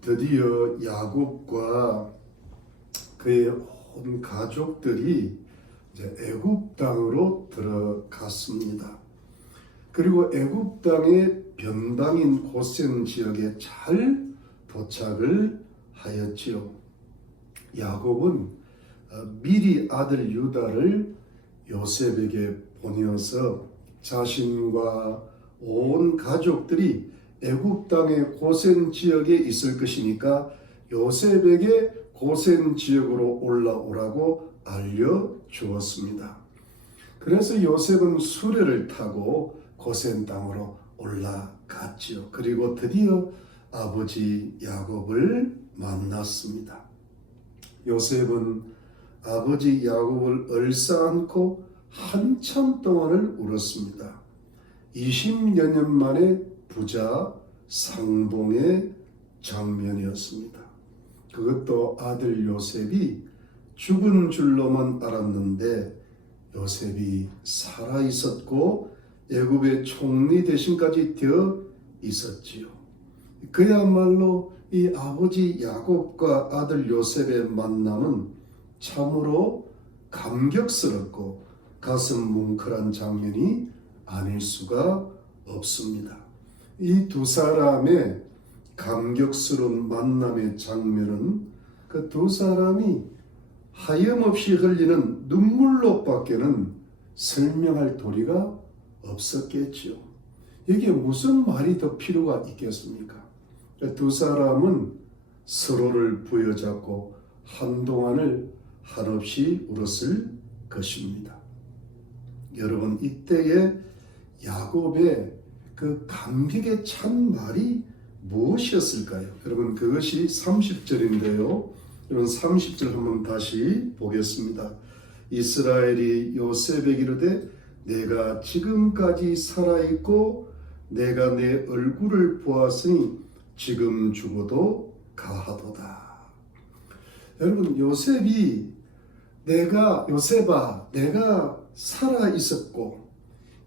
드디어 야곱과 그의 온 가족들이 이제 애굽 땅으로 들어갔습니다. 그리고 애굽 땅의 변방인 고센 지역에 잘 도착을 하였지요. 야곱은 미리 아들 유다를 요셉에게 보내어서 자신과 온 가족들이 애굽 땅의 고센 지역에 있을 것이니까 요셉에게 고센 지역으로 올라오라고 알려주었습니다. 그래서 요셉은 수레를 타고 고센 땅으로 올라갔지요. 그리고 드디어 아버지 야곱을 만났습니다. 요셉은 아버지 야곱을 얼싸안고 한참 동안을 울었습니다. 20여 년 만에 부자 상봉의 장면이었습니다. 그것도 아들 요셉이 죽은 줄로만 알았는데 요셉이 살아 있었고 애굽의 총리 대신까지 되어 있었지요. 그야말로 이 아버지 야곱과 아들 요셉의 만남은 참으로 감격스럽고 가슴 뭉클한 장면이 아닐 수가 없습니다. 이 두 사람의 감격스러운 만남의 장면은 그 두 사람이 하염없이 흘리는 눈물로밖에는 설명할 도리가 없었겠지요. 여기에 무슨 말이 더 필요가 있겠습니까? 두 사람은 서로를 부여잡고 한동안을 한없이 울었을 것입니다. 여러분, 이때의 야곱의 그 감격에 찬 말이 무엇이었을까요? 여러분, 그것이 30절인데요. 여러분, 30절 한번 다시 보겠습니다. 이스라엘이 요셉에게 이르되 내가 지금까지 살아있고 내가 내 얼굴을 보았으니 지금 죽어도 가하도다. 여러분, 요셉이 요셉아, 내가 살아있었고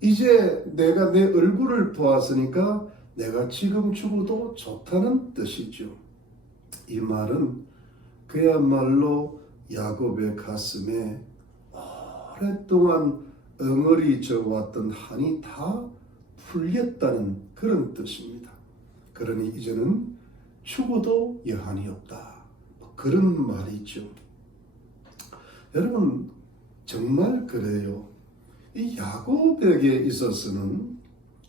이제 내가 내 얼굴을 보았으니까 내가 지금 죽어도 좋다는 뜻이죠. 이 말은 그야말로 야곱의 가슴에 오랫동안 엉어리져 왔던 한이 다 풀렸다는 그런 뜻입니다. 그러니 이제는 죽어도 여한이 없다. 그런 말이죠. 여러분, 정말 그래요. 이 야곱에게 있어서는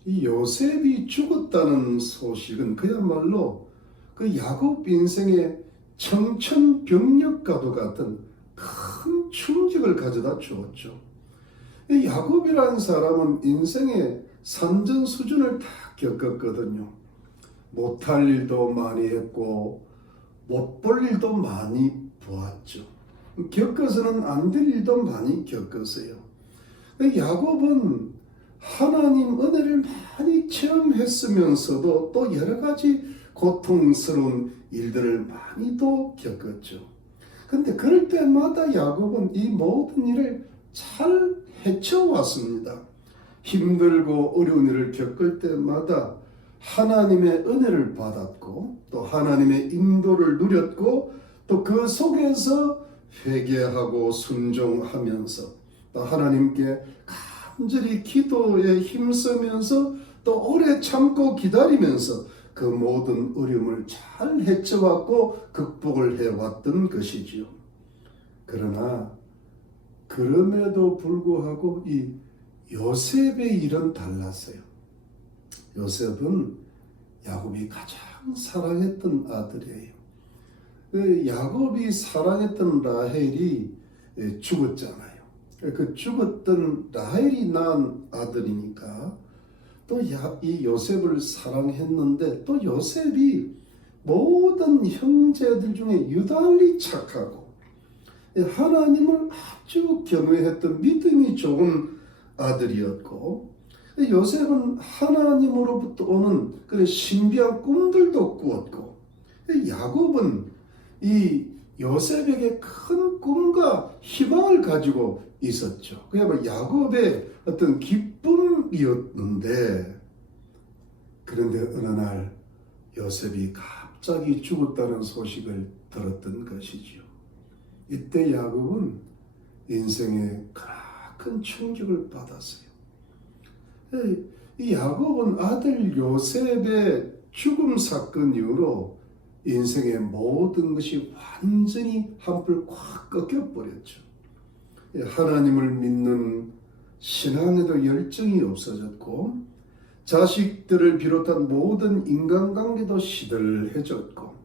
이 요셉이 죽었다는 소식은 그야말로 그 야곱 인생의 청천벽력과도 같은 큰 충격을 가져다 주었죠. 이 야곱이라는 사람은 인생의 산전수준을 다 겪었거든요. 못할 일도 많이 했고 못 볼 일도 많이 보았죠. 겪어서는 안 될 일도 많이 겪었어요. 야곱은 하나님 은혜를 많이 체험했으면서도 또 여러 가지 고통스러운 일들을 많이 또 겪었죠. 근데 그럴 때마다 야곱은 이 모든 일을 잘 헤쳐왔습니다. 힘들고 어려운 일을 겪을 때마다 하나님의 은혜를 받았고 또 하나님의 인도를 누렸고 또 그 속에서 회개하고 순종하면서 또 하나님께 간절히 기도에 힘쓰면서 또 오래 참고 기다리면서 그 모든 어려움을 잘 헤쳐왔고 극복을 해왔던 것이지요. 그러나 그럼에도 불구하고 이 요셉의 일은 달랐어요. 요셉은 야곱이 가장 사랑했던 아들이에요. 그 야곱이 사랑했던 라헬이 죽었잖아요. 그 죽었던 라헬이 낳은 아들이니까 또 이 요셉을 사랑했는데 또 요셉이 모든 형제들 중에 유달리 착하고 하나님을 아주 경외했던 믿음이 좋은 아들이었고 요셉은 하나님으로부터 오는 그런 신비한 꿈들도 꾸었고 야곱은 이 요셉에게 큰 꿈과 희망을 가지고 있었죠. 그야말로 야곱의 어떤 기쁨이었는데 그런데 어느 날 요셉이 갑자기 죽었다는 소식을 들었던 것이지요. 이때 야곱은 인생에 큰 충격을 받았어요. 이 야곱은 아들 요셉의 죽음 사건 이후로 인생의 모든 것이 완전히 한풀 콱 꺾여버렸죠. 하나님을 믿는 신앙에도 열정이 없어졌고 자식들을 비롯한 모든 인간관계도 시들해졌고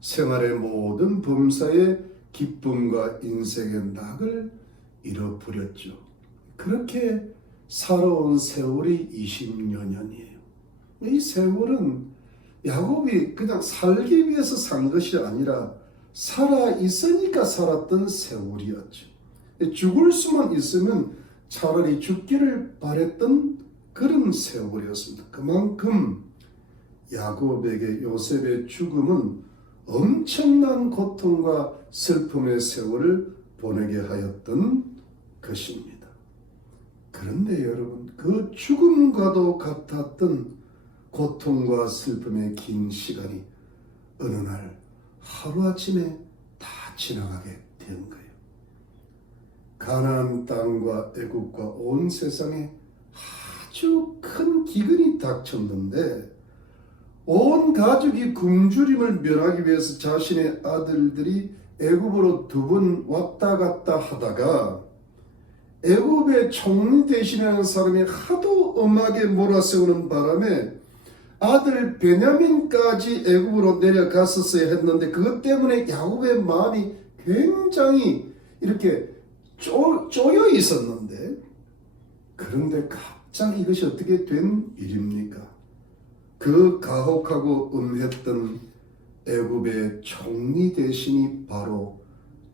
생활의 모든 범사에 기쁨과 인생의 낙을 잃어버렸죠. 그렇게 살아온 세월이 20여 년이에요. 이 세월은 야곱이 그냥 살기 위해서 산 것이 아니라 살아있으니까 살았던 세월이었죠. 죽을 수만 있으면 차라리 죽기를 바랬던 그런 세월이었습니다. 그만큼 야곱에게 요셉의 죽음은 엄청난 고통과 슬픔의 세월을 보내게 하였던 것입니다. 그런데 여러분, 그 죽음과도 같았던 고통과 슬픔의 긴 시간이 어느 날 하루아침에 다 지나가게 된 거예요. 가나안 땅과 애국과 온 세상에 아주 큰 기근이 닥쳤는데 온 가족이 굶주림을 면하기 위해서 자신의 아들들이 애굽으로 2번 왔다 갔다 하다가 애굽의 총리 대신하는 사람이 하도 엄하게 몰아세우는 바람에 아들 베냐민까지 애굽으로 내려갔었어야 했는데 그것 때문에 야곱의 마음이 굉장히 이렇게 쪼여 있었는데 그런데 갑자기 이것이 어떻게 된 일입니까? 그 가혹하고 음했던 애굽의 총리 대신이 바로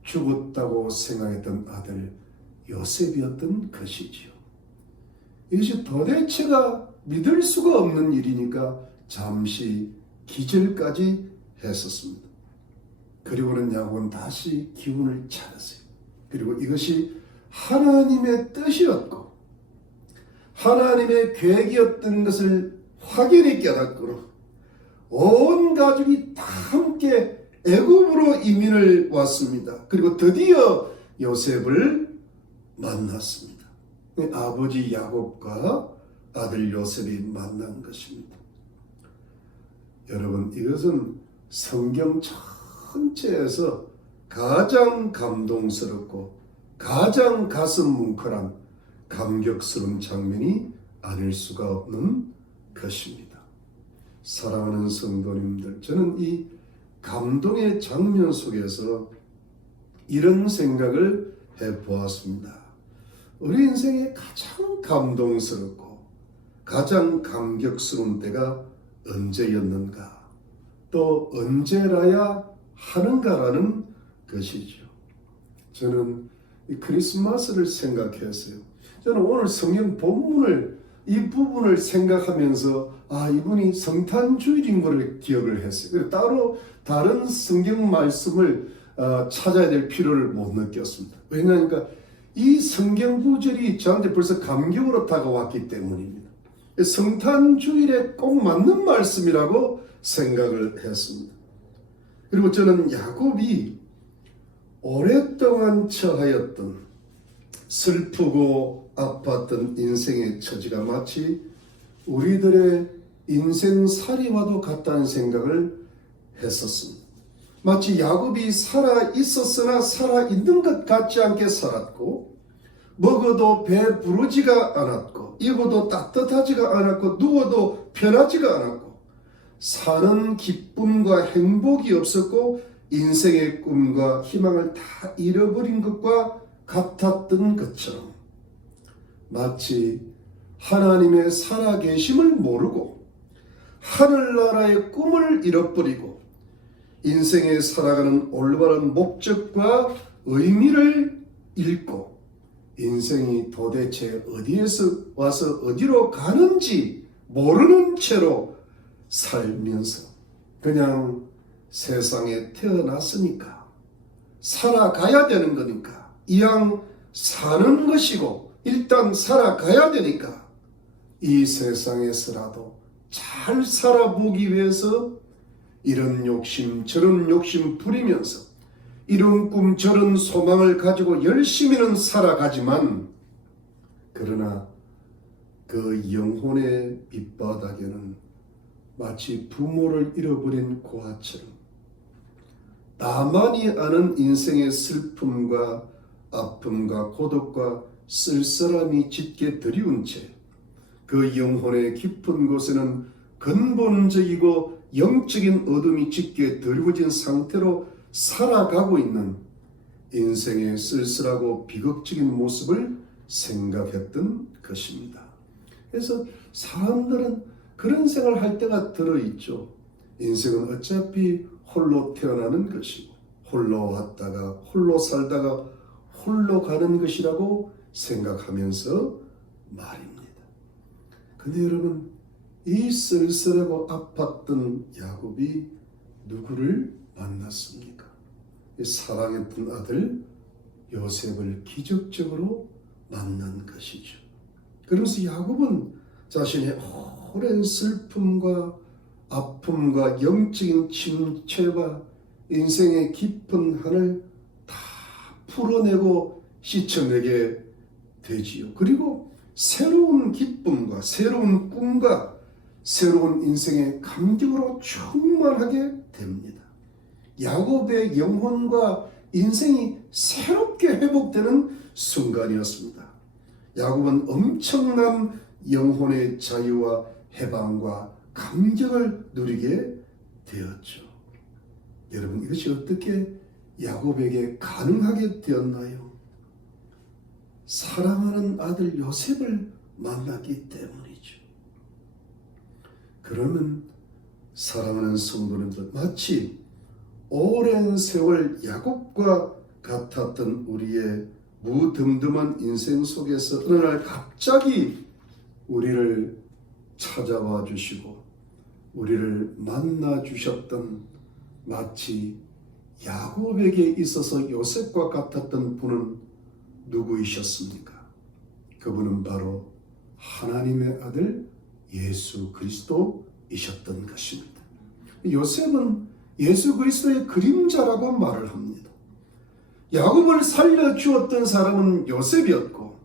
죽었다고 생각했던 아들 요셉이었던 것이지요. 이것이 도대체가 믿을 수가 없는 일이니까 잠시 기절까지 했었습니다. 그리고는 야곱은 다시 기운을 차렸어요. 그리고 이것이 하나님의 뜻이었고 하나님의 계획이었던 것을 확연히 깨닫고 온 가족이 다 함께 애굽으로 이민을 왔습니다. 그리고 드디어 요셉을 만났습니다. 아버지 야곱과 아들 요셉이 만난 것입니다. 여러분, 이것은 성경 전체에서 가장 감동스럽고 가장 가슴 뭉클한 감격스러운 장면이 아닐 수가 없는 것입니다. 사랑하는 성도님들, 저는 이 감동의 장면 속에서 이런 생각을 해보았습니다. 우리 인생에 가장 감동스럽고 가장 감격스러운 때가 언제였는가, 또 언제라야 하는가라는 것이죠. 저는 이 크리스마스를 생각했어요. 저는 오늘 성경 본문을 이 부분을 생각하면서 이분이 성탄주일인 것을 기억을 했어요. 따로 다른 성경 말씀을 찾아야 될 필요를 못 느꼈습니다. 왜냐하니까 이 성경 구절이 저한테 벌써 감격으로 다가왔기 때문입니다. 성탄주일에 꼭 맞는 말씀이라고 생각을 했습니다. 그리고 저는 야곱이 오랫동안 처하였던 슬프고 아팠던 인생의 처지가 마치 우리들의 인생살이와도 같다는 생각을 했었습니다. 마치 야곱이 살아있었으나 살아있는 것 같지 않게 살았고 먹어도 배 부르지가 않았고 입어도 따뜻하지가 않았고 누워도 편하지가 않았고 사는 기쁨과 행복이 없었고 인생의 꿈과 희망을 다 잃어버린 것과 같았던 것처럼 마치 하나님의 살아계심을 모르고 하늘나라의 꿈을 잃어버리고 인생에 살아가는 올바른 목적과 의미를 잃고 인생이 도대체 어디에서 와서 어디로 가는지 모르는 채로 살면서 그냥 세상에 태어났으니까 살아가야 되는 거니까 이왕 사는 것이고 일단 살아가야 되니까 이 세상에서라도 잘 살아보기 위해서 이런 욕심 저런 욕심 부리면서 이런 꿈 저런 소망을 가지고 열심히는 살아가지만, 그러나 그 영혼의 밑바닥에는 마치 부모를 잃어버린 고아처럼 나만이 아는 인생의 슬픔과 아픔과 고독과 쓸쓸함이 짙게 드리운 채 그 영혼의 깊은 곳에는 근본적이고 영적인 어둠이 짙게 드리워진 상태로 살아가고 있는 인생의 쓸쓸하고 비극적인 모습을 생각했던 것입니다. 그래서 사람들은 그런 생각을 할 때가 들어있죠. 인생은 어차피 홀로 태어나는 것이고 홀로 왔다가 홀로 살다가 홀로 가는 것이라고 생각하면서 말입니다. 근데 여러분, 이 쓸쓸하고 아팠던 야곱이 누구를 만났습니까? 사랑했던 아들 요셉을 기적적으로 만난 것이죠. 그러면서 야곱은 자신의 오랜 슬픔과 아픔과 영적인 침체와 인생의 깊은 한을 다 풀어내고 씻어내게 되지요. 그리고 새로운 기쁨과 새로운 꿈과 새로운 인생의 감격으로 충만하게 됩니다. 야곱의 영혼과 인생이 새롭게 회복되는 순간이었습니다. 야곱은 엄청난 영혼의 자유와 해방과 감격을 누리게 되었죠. 여러분, 이것이 어떻게 야곱에게 가능하게 되었나요? 사랑하는 아들 요셉을 만났기 때문이죠. 그러면 사랑하는 성도님들, 마치 오랜 세월 야곱과 같았던 우리의 무덤덤한 인생 속에서 어느 날 갑자기 우리를 찾아와 주시고 우리를 만나 주셨던, 마치 야곱에게 있어서 요셉과 같았던 분은 누구이셨습니까? 그분은 바로 하나님의 아들 예수 그리스도이셨던 것입니다. 요셉은 예수 그리스도의 그림자라고 말을 합니다. 야곱을 살려주었던 사람은 요셉이었고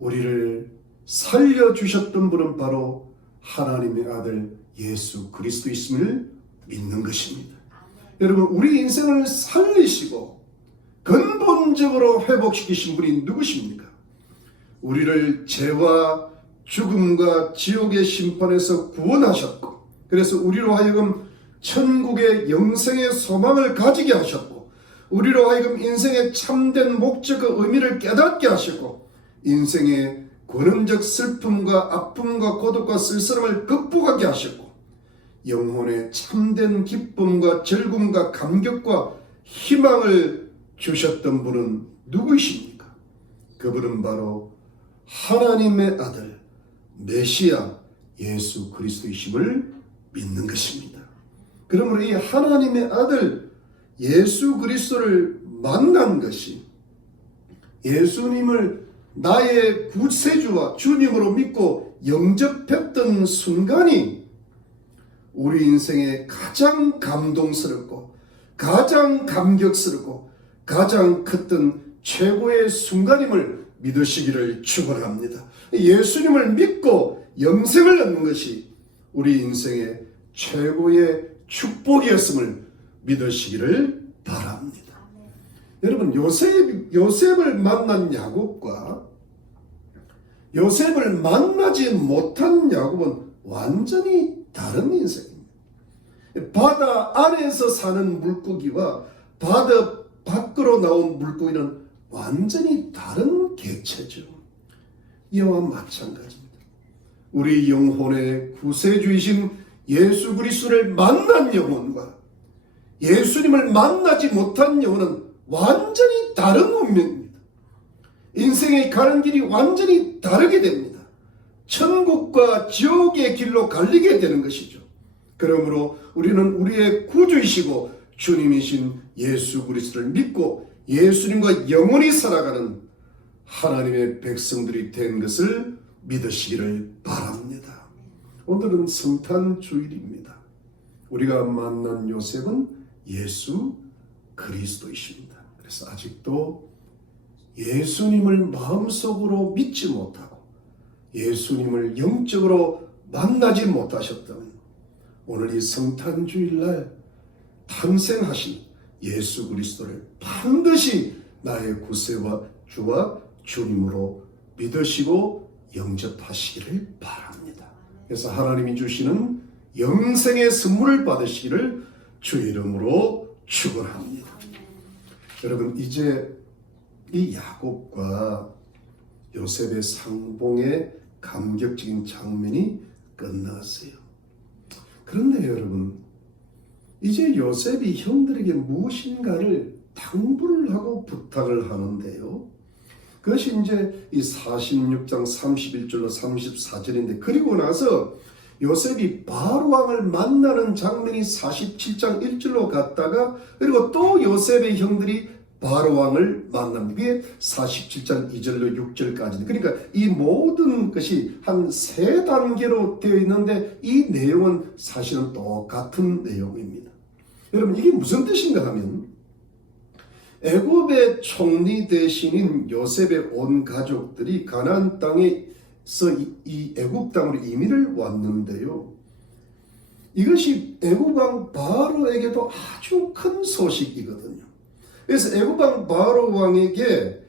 우리를 살려주셨던 분은 바로 하나님의 아들 예수 그리스도이심을 믿는 것입니다. 여러분, 우리 인생을 살리시고 근본적으로 회복시키신 분이 누구십니까? 우리를 죄와 죽음과 지옥의 심판에서 구원하셨고, 그래서 우리로 하여금 천국의 영생의 소망을 가지게 하셨고, 우리로 하여금 인생의 참된 목적과 의미를 깨닫게 하셨고, 인생의 권원적 슬픔과 아픔과 고독과 쓸쓸함을 극복하게 하셨고, 영혼의 참된 기쁨과 즐거움과 감격과 희망을 주셨던 분은 누구이십니까? 그분은 바로 하나님의 아들 메시아 예수 그리스도이심을 믿는 것입니다. 그러므로 이 하나님의 아들 예수 그리스도를 만난 것이, 예수님을 나의 구세주와 주님으로 믿고 영접했던 순간이 우리 인생의 가장 감동스럽고 가장 감격스럽고 가장 컸던 최고의 순간임을 믿으시기를 축원합니다. 예수님을 믿고 영생을 얻는 것이 우리 인생의 최고의 축복이었음을 믿으시기를 바랍니다. 여러분, 요셉을 만난 야곱과 요셉을 만나지 못한 야곱은 완전히 다른 인생입니다. 바다 안에서 사는 물고기와 바다 밖으로 나온 물고기는 완전히 다른 개체죠. 이와 마찬가지입니다. 우리 영혼의 구세주이신 예수 그리스도를 만난 영혼과 예수님을 만나지 못한 영혼은 완전히 다른 운명입니다. 인생의 가는 길이 완전히 다르게 됩니다. 천국과 지옥의 길로 갈리게 되는 것이죠. 그러므로 우리는 우리의 구주이시고 주님이신 예수 그리스도를 믿고 예수님과 영원히 살아가는 하나님의 백성들이 된 것을 믿으시기를 바랍니다. 오늘은 성탄 주일입니다. 우리가 만난 요셉은 예수 그리스도이십니다. 그래서 아직도 예수님을 마음속으로 믿지 못하고 예수님을 영적으로 만나지 못하셨다면 오늘 이 성탄주일날 탄생하신 예수 그리스도를 반드시 나의 구세와 주와 주님으로 믿으시고 영접하시기를 바랍니다. 그래서 하나님이 주시는 영생의 선물을 받으시기를 주 이름으로 축원합니다. 여러분, 이제 이 야곱과 요셉의 상봉의 감격적인 장면이 끝났어요. 그런데 여러분, 이제 요셉이 형들에게 무엇인가를 당부를 하고 부탁을 하는데요. 그것이 이제 이 46장 31절로 34절인데, 그리고 나서 요셉이 바로왕을 만나는 장면이 47장 1절로 갔다가, 그리고 또 요셉의 형들이 바로왕을 만납니다. 그게 47장 2절로 6절까지인데, 그러니까 이 모든 것이 한 3단계로 되어 있는데 이 내용은 사실은 똑같은 내용입니다. 여러분, 이게 무슨 뜻인가 하면 애굽의 총리 대신인 요셉의 온 가족들이 가나안 땅에서 이 애굽 땅으로 이민을 왔는데요. 이것이 애굽 왕 바로에게도 아주 큰 소식이거든요. 그래서 애굽 왕 바로 왕에게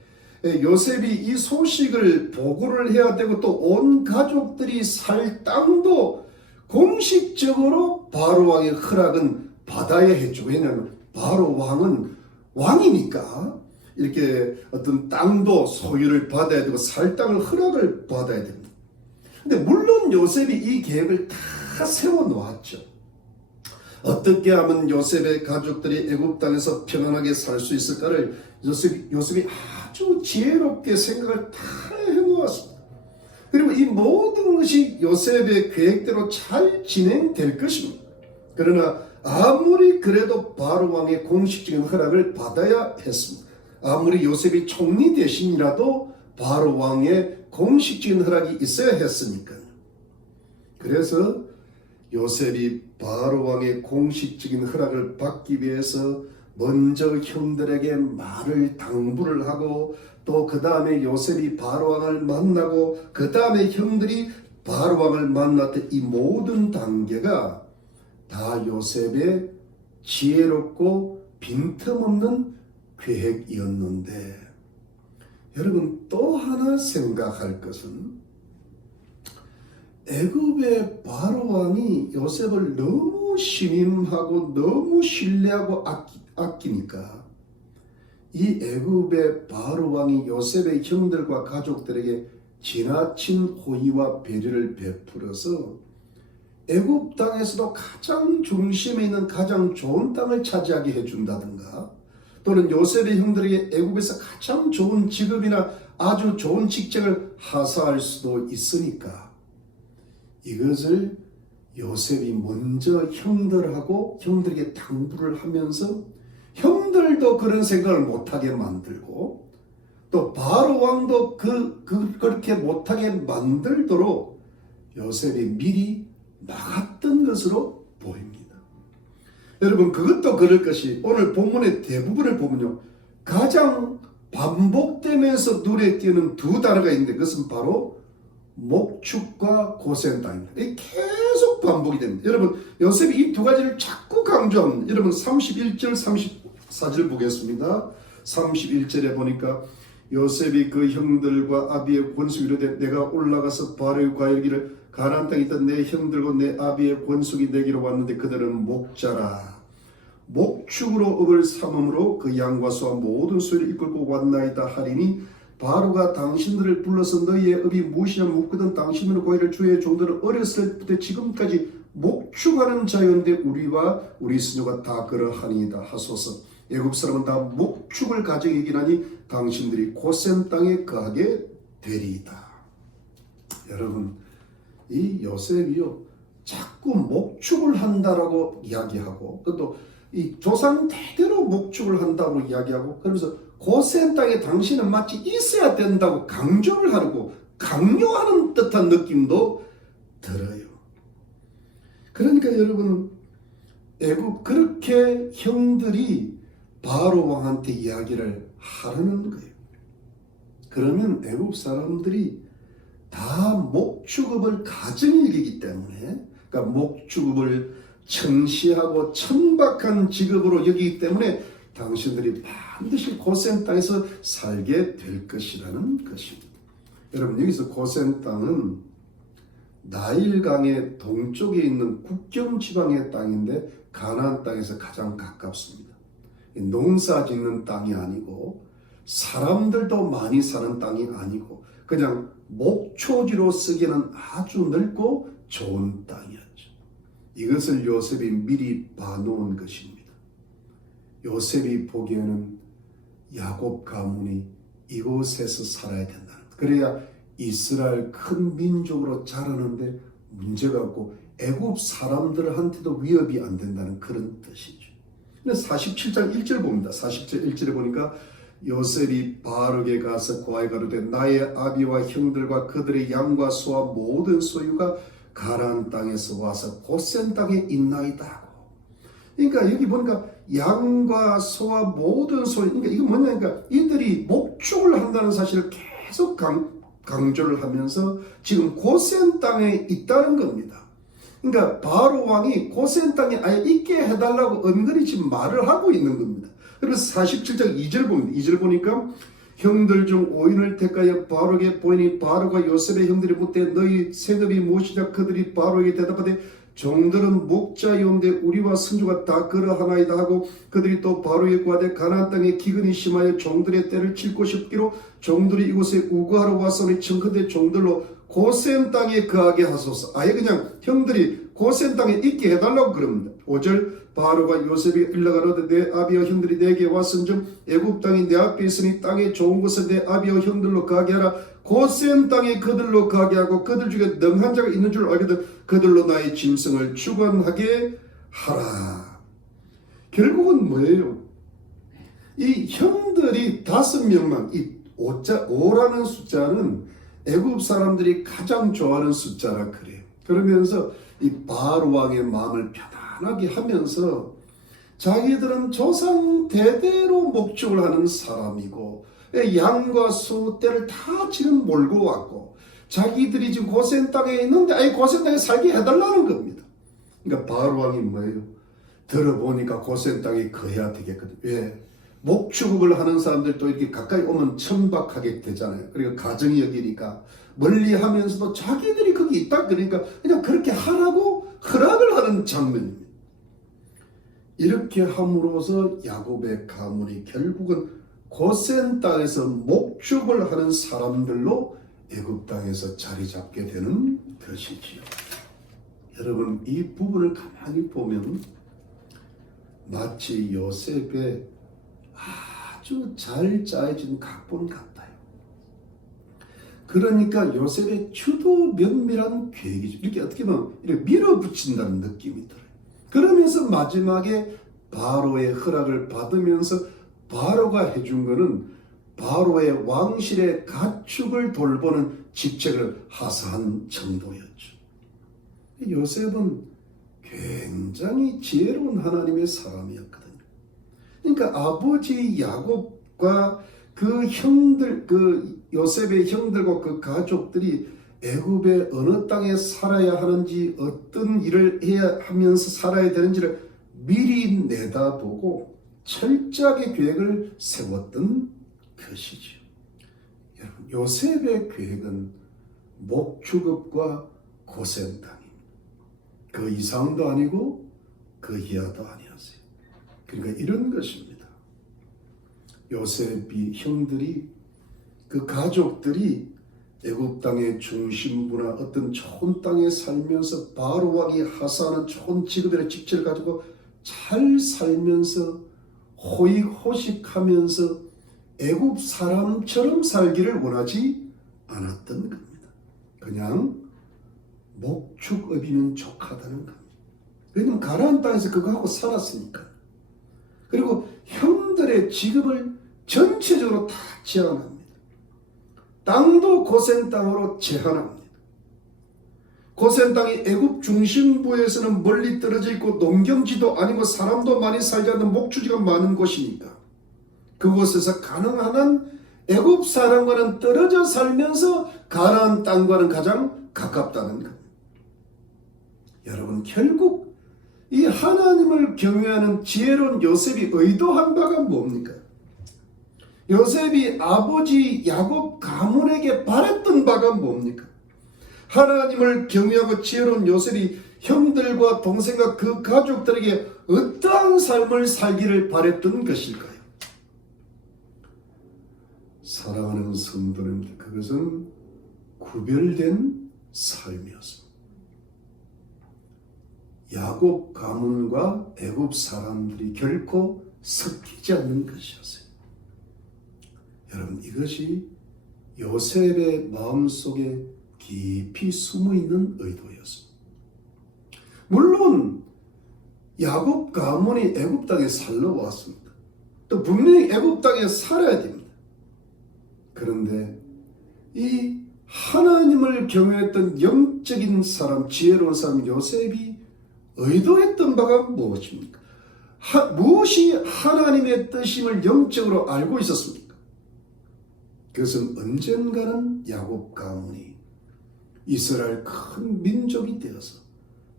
요셉이 이 소식을 보고를 해야 되고, 또 온 가족들이 살 땅도 공식적으로 바로 왕의 허락은 받아야 했죠. 왜냐하면 바로 왕은 왕이니까 이렇게 어떤 땅도 소유를 받아야 되고 살 땅을 허락을 받아야 됩니다. 근데 물론 요셉이 이 계획을 다 세워놓았죠. 어떻게 하면 요셉의 가족들이 애굽 땅에서 편안하게 살 수 있을까를 요셉이 아주 지혜롭게 생각을 다 해놓았습니다. 그리고 이 모든 것이 요셉의 계획대로 잘 진행될 것입니다. 그러나 아무리 그래도 바로 왕의 공식적인 허락을 받아야 했습니다. 아무리 요셉이 총리 대신이라도 바로 왕의 공식적인 허락이 있어야 했으니까요. 그래서 요셉이 바로 왕의 공식적인 허락을 받기 위해서 먼저 형들에게 말을 당부를 하고, 또 그 다음에 요셉이 바로 왕을 만나고, 그 다음에 형들이 바로 왕을 만났던 이 모든 단계가 다 요셉의 지혜롭고 빈틈없는 계획이었는데, 여러분, 또 하나 생각할 것은 애굽의 바로 왕이 요셉을 너무 신임하고 너무 신뢰하고 아끼니까 이 애굽의 바로 왕이 요셉의 형들과 가족들에게 지나친 호의와 배려를 베풀어서 애굽 땅에서도 가장 중심에 있는 가장 좋은 땅을 차지하게 해준다든가, 또는 요셉의 형들에게 애굽에서 가장 좋은 직업이나 아주 좋은 직책을 하사할 수도 있으니까 이것을 요셉이 먼저 형들에게 당부를 하면서 형들도 그런 생각을 못하게 만들고, 또 바로 왕도 그렇게 못하게 만들도록 요셉이 미리 막았던 것으로 보입니다. 여러분, 그것도 그럴 것이 오늘 본문의 대부분을 보면요, 가장 반복되면서 눈에 띄는 두 단어가 있는데 그것은 바로 목축과 고센땅입니다. 계속 반복이 됩니다. 여러분, 요셉이 이 두 가지를 자꾸 강조합니다. 여러분, 31절 34절 보겠습니다. 31절에 보니까 요셉이 그 형들과 아비의 권속이 이르되 내가 올라가서 바로의 과일기를 가나안 땅에 있던 내 형들과 내 아비의 권속이 내게로 왔는데 그들은 목자라. 목축으로 업을 삼음으로 그 양과 소와 모든 소유를 이끌고 왔나이다 하리니 바로가 당신들을 불러서 너희의 업이 무엇이냐 묻거든 당신들의 고의를 주의 종들은 어렸을 때부터 지금까지 목축하는 자였는데 우리와 우리 수녀가 다 그러하니이다 하소서. 애굽 사람은 다 목축을 가지고 이기나니 당신들이 고센 땅에 거하게 되리이다. 여러분, 이 요셉이요 자꾸 목축을 한다라고 이야기하고, 또 이 조상 대대로 목축을 한다고 이야기하고, 그러면서 고센 땅에 당신은 마치 있어야 된다고 강조를 하고 강요하는 듯한 느낌도 들어요. 그러니까 여러분, 애굽 그렇게 형들이 바로 왕한테 이야기를 하라는 거예요. 그러면 애굽 사람들이 다 목축업을 가정의 일이기 때문에, 그러니까 목축업을 청시하고 천박한 직업으로 여기기 때문에 당신들이 반드시 고센 땅에서 살게 될 것이라는 것입니다. 여러분, 여기서 고센 땅은 나일강의 동쪽에 있는 국경 지방의 땅인데 가나안 땅에서 가장 가깝습니다. 농사 짓는 땅이 아니고 사람들도 많이 사는 땅이 아니고 그냥 목초지로 쓰기에는 아주 넓고 좋은 땅이었죠. 이것을 요셉이 미리 봐놓은 것입니다. 요셉이 보기에는 야곱 가문이 이곳에서 살아야 된다는 것. 그래야 이스라엘 큰 민족으로 자라는데 문제가 없고 애굽 사람들한테도 위협이 안 된다는 그런 뜻이죠. 47장 1절 봅니다. 47장 1절에 보니까 요셉이 바룩에 가서 고하여 가로되 나의 아비와 형들과 그들의 양과 소와 모든 소유가 가나안 땅에서 와서 고센 땅에 있나이다 하고. 그러니까 여기 보니까 양과 소와 모든 소유, 그러니까 이거 뭐냐니까 이들이 목축을 한다는 사실을 계속 강조를 하면서 지금 고센 땅에 있다는 겁니다. 그러니까 바로 왕이 고센 땅에 아예 있게 해달라고 은근히 지금 말을 하고 있는 겁니다. 그래서 47장 2절 봅니다. 2절 보니까 형들 중 5인을 택하여 바룩에 보이니 바룩과 요셉의 형들이 묻되 너희 세급이 무엇이냐. 그들이 바룩에게 대답하되 종들은 목자이온데 우리와 선주가 다 그러하나이다 하고 그들이 또 바룩에게 구하되 가나안 땅에 기근이 심하여 종들의 때를 칠 곳이 없기로 종들이 이곳에 우거하러 왔으니 청컨대 종들로 고센 땅에 거하게 하소서. 아예 그냥 형들이 고센 땅에 있게 해달라고 그럽니다. 5절 바룩과 요셉이 일러가로되 내 아비와 형들이 내게 왔은즉 애굽 땅이 내 앞에 있으니 땅에 좋은 곳에 내 아비와 형들로 가게 하라. 고센 땅에 그들로 가게 하고 그들 중에 능한 자가 있는 줄 알거든 그들로 나의 짐승을 주관하게 하라. 결국은 뭐예요? 이 형들이 5명만, 이 5라는 숫자는 애굽 사람들이 가장 좋아하는 숫자라 그래요. 그러면서 이 바로 왕의 마음을 편안하게 하면서 자기들은 조상 대대로 목축을 하는 사람이고 양과 소 떼를 다 지금 몰고 왔고 자기들이 지금 고센 땅에 있는데 아예 고센 땅에 살게 해달라는 겁니다. 그러니까 바로 왕이 뭐예요? 들어보니까 고센 땅에 거해야 되겠거든. 왜? 목축업을 하는 사람들도 이렇게 가까이 오면 천박하게 되잖아요. 그리고 가정이 여기니까 멀리 하면서도 자기들이 거기 있다 그러니까 그냥 그렇게 하라고 허락을 하는 장면입니다. 이렇게 함으로써 야곱의 가문이 결국은 고센 땅에서 목축을 하는 사람들로 애굽 땅에서 자리 잡게 되는 것이지요. 여러분, 이 부분을 가만히 보면 마치 요셉의 아주 잘 짜여진 각본 같아요. 그러니까 요셉의 추도 면밀한 계획이죠. 이렇게 어떻게 보면 이렇게 밀어붙인다는 느낌이 들어요. 그러면서 마지막에 바로의 허락을 받으면서 바로가 해준 거는 바로의 왕실의 가축을 돌보는 직책을 하사한 정도였죠. 요셉은 굉장히 지혜로운 하나님의 사람이었거든요. 그러니까 아버지 야곱과 그 형들, 그 요셉의 형들과 그 가족들이 애굽의 어느 땅에 살아야 하는지 어떤 일을 해야 하면서 살아야 되는지를 미리 내다보고 철저하게 계획을 세웠던 것이죠. 여러분, 요셉의 계획은 목축업과 고센 땅입니다. 그 이상도 아니고 그 이하도 아니었어요. 그러니까 이런 것입니다. 요셉이 형들이 그 가족들이 애굽 땅의 중심부나 어떤 좋은 땅에 살면서 바로 왕이 하사하는 좋은 직업의 직책을 가지고 잘 살면서 호의호식하면서 애굽 사람처럼 살기를 원하지 않았던 겁니다. 그냥 목축업이면 족하다는 겁니다. 왜냐하면 가나안 땅에서 그거 하고 살았으니까. 그리고 형들의 직업을 전체적으로 다 제한합니다. 땅도 고센 땅으로 제한합니다. 고센 땅이 애굽 중심부에서는 멀리 떨어져 있고 농경지도 아니고 사람도 많이 살지 않는 목초지가 많은 곳이니까 그곳에서 가능한 한 애굽 사람과는 떨어져 살면서 가나안 땅과는 가장 가깝다는 겁니다. 여러분, 결국 이 하나님을 경외하는 지혜로운 요셉이 의도한 바가 뭡니까? 요셉이 아버지 야곱 가문에게 바랬던 바가 뭡니까? 하나님을 경외하고 지혜로운 요셉이 형들과 동생과 그 가족들에게 어떠한 삶을 살기를 바랬던 것일까요? 사랑하는 성도는 그것은 구별된 삶이었습니다. 야곱 가문과 애굽 사람들이 결코 섞이지 않는 것이었어요. 여러분, 이것이 요셉의 마음속에 깊이 숨어있는 의도였습니다. 물론 야곱 가문이 애굽 땅에 살러 왔습니다. 또 분명히 애굽 땅에 살아야 됩니다. 그런데 이 하나님을 경외했던 영적인 사람, 지혜로운 사람 요셉이 의도했던 바가 무엇입니까? 무엇이 하나님의 뜻임을 영적으로 알고 있었습니까? 그것은 언젠가는 야곱 가문이 이스라엘 큰 민족이 되어서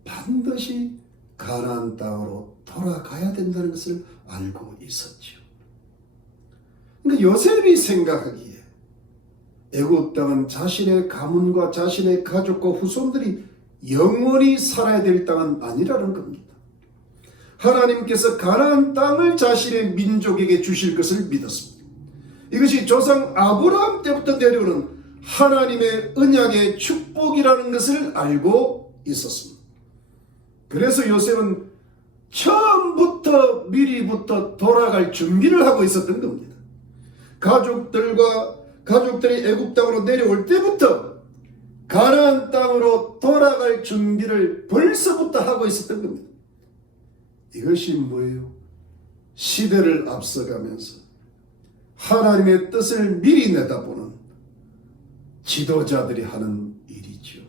반드시 가나안 땅으로 돌아가야 된다는 것을 알고 있었죠. 그러니까 요셉이 생각하기에 애굽 땅은 자신의 가문과 자신의 가족과 후손들이 영원히 살아야 될 땅은 아니라는 겁니다. 하나님께서 가나안 땅을 자신의 민족에게 주실 것을 믿었습니다. 이것이 조상 아브라함 때부터 내려오는 하나님의 언약의 축복이라는 것을 알고 있었습니다. 그래서 요셉은 처음부터 미리부터 돌아갈 준비를 하고 있었던 겁니다. 가족들이 애굽 땅으로 내려올 때부터 가나안 땅으로 돌아갈 준비를 벌써부터 하고 있었던 겁니다. 이것이 뭐예요? 시대를 앞서가면서 하나님의 뜻을 미리 내다보는 지도자들이 하는 일이죠.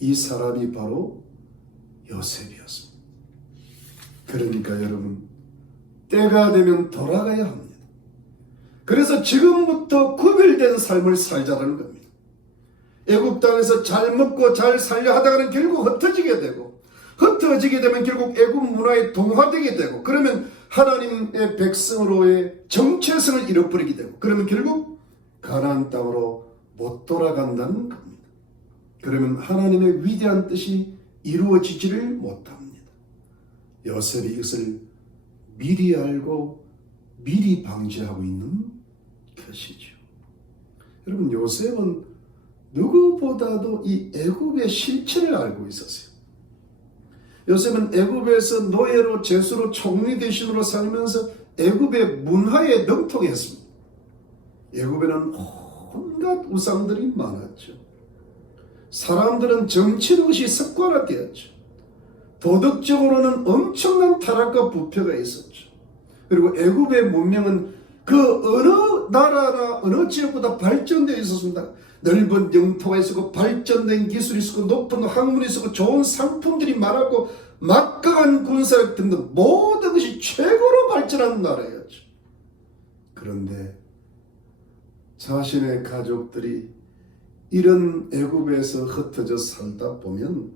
이 사람이 바로 요셉이었습니다. 그러니까 여러분, 때가 되면 돌아가야 합니다. 그래서 지금부터 구별된 삶을 살자는 겁니다. 애굽 땅에서 잘 먹고 잘 살려 하다가는 결국 흩어지게 되고, 흩어지게 되면 결국 애굽 문화에 동화되게 되고, 그러면 하나님의 백성으로의 정체성을 잃어버리게 되고, 그러면 결국 가나안 땅으로 못 돌아간다는 겁니다. 그러면 하나님의 위대한 뜻이 이루어지지를 못합니다. 요셉이 이것을 미리 알고 미리 방지하고 있는 것이죠. 여러분, 요셉은 누구보다도 이 애굽의 실체를 알고 있었어요. 요셉은 애굽에서 노예로 제수로 총리 대신으로 살면서 애굽의 문화에 능통했습니다. 애굽에는 온갖 우상들이 많았죠. 사람들은 정치는 것이 습관화되었죠. 도덕적으로는 엄청난 타락과 부패가 있었죠. 그리고 애굽의 문명은 그 어느 나라나 어느 지역보다 발전되어 있었습니다. 넓은 영토가 있었고 발전된 기술이 있었고 높은 학문이 있었고 좋은 상품들이 많았고 막강한 군사력 등등 모든 것이 최고로 발전한 나라였죠. 그런데 자신의 가족들이 이런 애굽에서 흩어져 살다 보면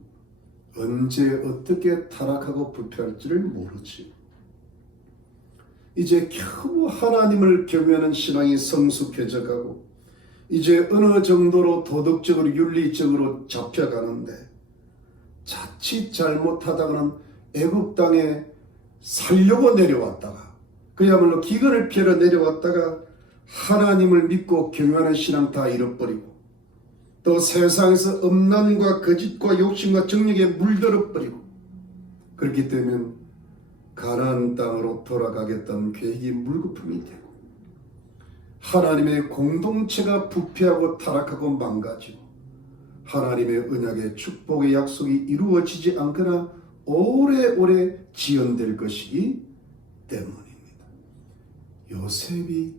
언제 어떻게 타락하고 부패할지를 모르지. 이제 겨우 하나님을 경외하는 신앙이 성숙해져 가고 이제 어느 정도로 도덕적으로 윤리적으로 잡혀가는데 자칫 잘못하다가는 애굽 땅에 살려고 내려왔다가 그야말로 기근을 피하러 내려왔다가 하나님을 믿고 경외하는 신앙 다 잃어버리고 또 세상에서 음란과 거짓과 욕심과 정욕에 물들어 버리고 그렇기 때문에 가나안 땅으로 돌아가겠다는 계획이 물거품이 되고 하나님의 공동체가 부패하고 타락하고 망가지고 하나님의 언약의 축복의 약속이 이루어지지 않거나 오래오래 지연될 것이기 때문입니다. 요셉이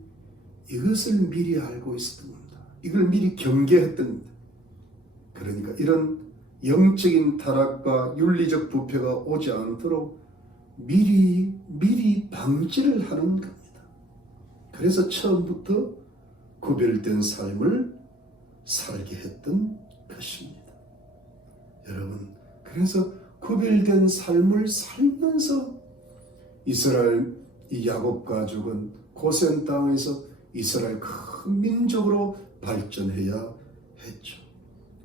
이것을 미리 알고 있었던 겁니다. 이걸 미리 경계했던 겁니다. 그러니까 이런 영적인 타락과 윤리적 부패가 오지 않도록 미리 방지를 하는 겁니다. 그래서 처음부터 구별된 삶을 살게 했던 것입니다. 여러분, 그래서 구별된 삶을 살면서 이스라엘 이 야곱 가족은 고센 땅에서 이스라엘 큰 민족으로 발전해야 했죠.